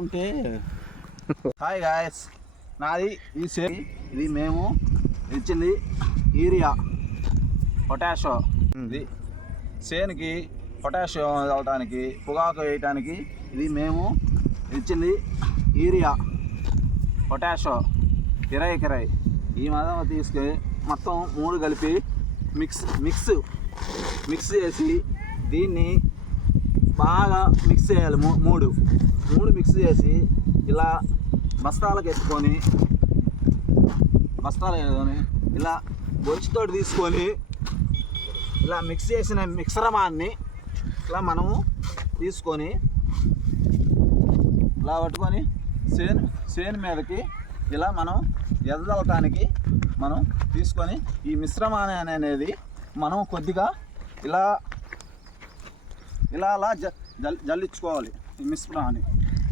ఉంటే hi guys నాది ఈ సే ఇది మేము ఇచ్చింది యూరియా పొటాషో. ఇది సేనుకి పొటాషియం చల్లటానికి పొగాకు వేయటానికి ఇది మేము ఇచ్చింది యూరియా పొటాషో. కిరాయి కిరాయి. ఈ మాత్రం తీసుకొని మొత్తం మూడు కలిపి మిక్స్ మిక్స్ మిక్స్ చేసి దీన్ని బాగా మిక్స్ చేయాలి. మూ- మూడు. మూడు మిక్స్ చేసి ఇలా బస్తాలకు ఎత్తుకొని బస్తాలు వేసుకొని ఇలా బొచ్చుతో తీసుకొని ఇలా మిక్స్ చేసిన మిశ్రమాన్ని ఇలా మనము తీసుకొని ఇలా పట్టుకొని సేను సేను మీదకి ఇలా మనం ఎదలటానికి మనం తీసుకొని ఈ మిశ్రమాన్ని అనేది మనం కొద్దిగా ఇలా ఇలా అలా జల్లించుకోవాలి. ఈ మిశ్రమాన్ని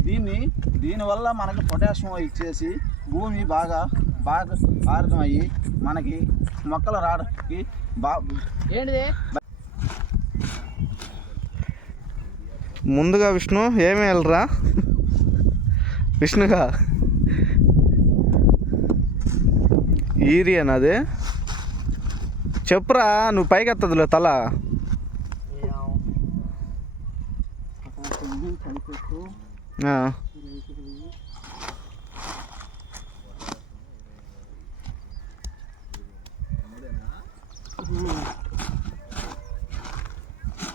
దీన్ని దీనివల్ల మనకి పొటాషియం ఇచ్చేసి భూమి బాగా బాగా ఆరోగ్యం అయ్యి మనకి మొక్కలు రావడానికి బా ఏంటిది? ముందుగా విష్ణు ఏమి వెళ్ళరా విష్ణుగా. ఈరియన్ అది. చెప్పురా నువ్వు పైకి ఎత్తదులే తల. ఆ,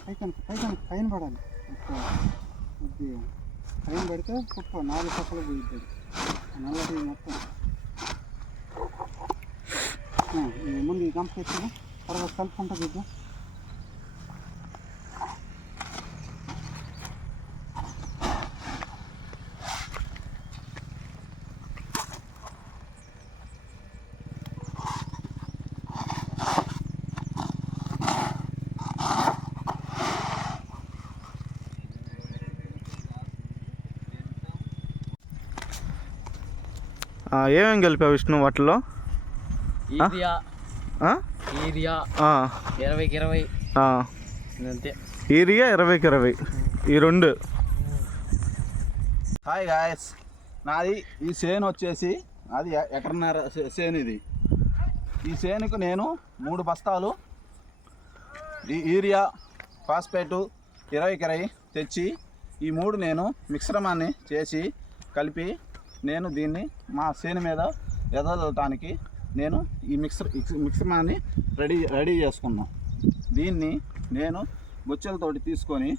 పైన పైన పైన పడాలి ఇది పైన పడితే కుప్ప నాలుగు పక్కలు పోయిద్దాడు నల్లటి మొత్తం ముందు ఈ గంప ఎత్తుగా తర్వాత కలుపుకుంటుంది ఇది ఏమేమి కలిపావు విష్ణు వాటిలో ఈరియా. ఆ? ఈరియా. ఆ, ఇరవైకి ఇరవై ఈరియా ఇరవైకి ఇరవై ఈ రెండు. హాయ్ గాయస్ నాది ఈ సేను వచ్చేసి అది ఎకరన్నర సేను ఇది. ఈ సేనుకు నేను మూడు బస్తాలు ఈ యూరియా ఫాస్ఫేటు ఇరవై తెచ్చి ఈ మూడు నేను మిశ్రమాన్ని చేసి కలిపి నేను దీన్ని మా సేను మీద ఎదలటానికి నేను ఈ మిక్సర్ మిశ్రమాన్ని రెడీ రెడీ చేసుకున్నాను దీన్ని నేను బొచ్చెలతోటి తీసుకొని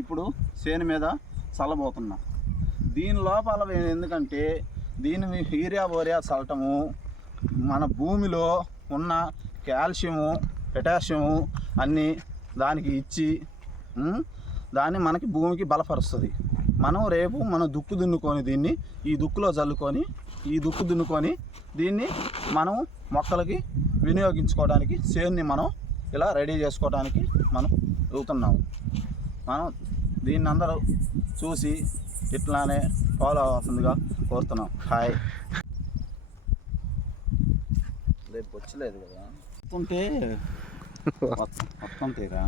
ఇప్పుడు సేను మీద చల్లబోతున్నా. దీని లోపల ఎందుకంటే దీని యూరియా బోరియా చల్లటము మన భూమిలో ఉన్న కాల్షియము పొటాషియము అన్నీ దానికి ఇచ్చి దాన్ని మనకి భూమికి బలపరుస్తుంది. మనం రేపు మనం దుక్కు దున్నుకొని దీన్ని ఈ దుక్కులో చల్లుకొని ఈ దుక్కు దున్నుకొని దీన్ని మనం మొక్కలకి వినియోగించుకోవడానికి చేన్ని మనం ఇలా రెడీ చేసుకోవడానికి మనం వెళ్తున్నాము. మనం దీన్ని అందరూ చూసి ఇట్లానే ఫాలో అవుతుందిగా కోరుతున్నాం. హాయ్. రేపు వచ్చలేదు కదా. వస్తుంటే వస్తుంటేరా